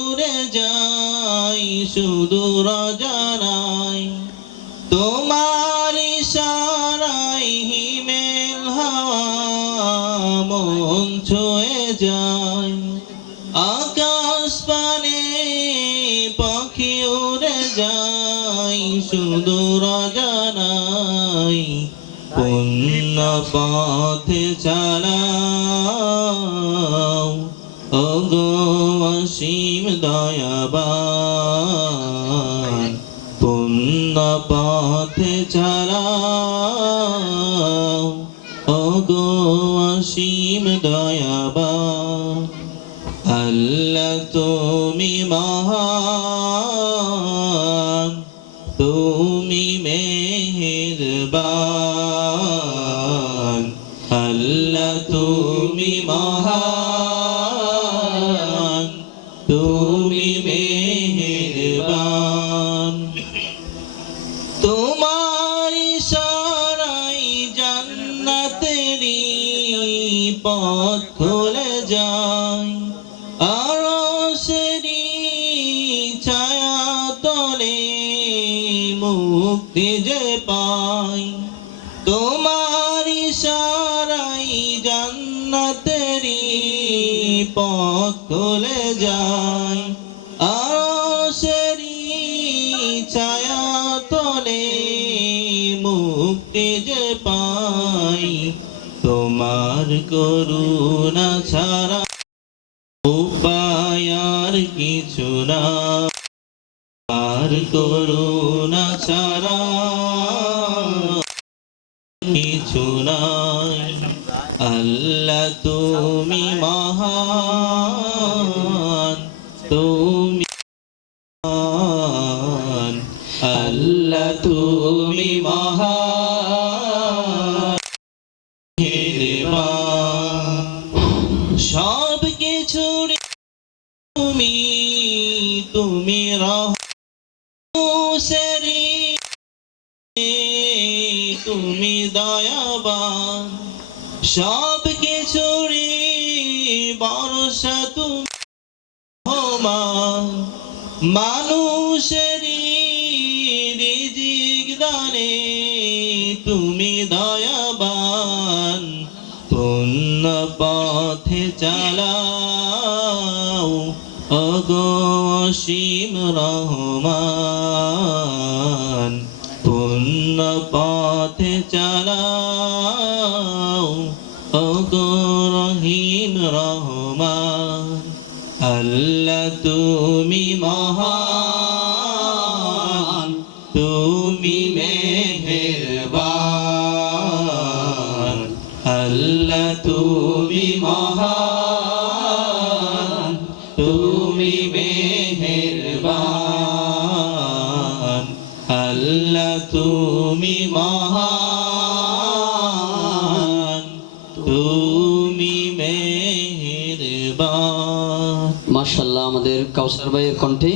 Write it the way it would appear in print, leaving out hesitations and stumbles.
উড়ে যাই সুদূর জানাই তোমার ইশারায় হিমেল হাওয়া মন ছুঁয়ে যায় আকাশ পানে পাখি উড়ে যায় সুদূর জানাই পুণ্য পথে চালাও ওগো অসীম দয়াবান পুণ্য পথে চালাও ওগো অসীম দয়াবান আল্লাহ তুমি মহান তুমি মেহেরবান আল্লাহ তুমি মহান তুমি মেহেরবান তোমার ইশারায় জান্নাতেরই পথ খুলে যায় আরশেরই ছায়া তলে মুক্তি যে পাই তোমার ইশারায় জান্নাতেরই পথ খুলে যায় আরশেরই ছায়া তলে মুক্তি যে পাই তোমার করুণা ছাড়া উপায় আর কিছু না আর করুণা ছাড়া কিছু নাই আল্লাহ তুমি মহান তুমি মহান আল্লাহ তুমি মহান সব কিছু তুমি তুমি রহমতেরি তুমি দয়াবান সব কিছুরই ভরসা তুমি রহমান মানুষেরই রিজিক দানে তুমি দয়াবান পুণ্য পথে চালাও ওগো অসীম রহমান পুণ্য পথে চালাও ওগো রহিম রহমান আল্লাহ তুমি মহান তুমি মেহেরবান আল্লাহ তুমি মহান তুমি মেহেরবান আল্লাহ তুমি মহান তুমি মেহেরবান মাশাআল্লাহ আমাদের কাউসার ভাইয়ের কণ্ঠে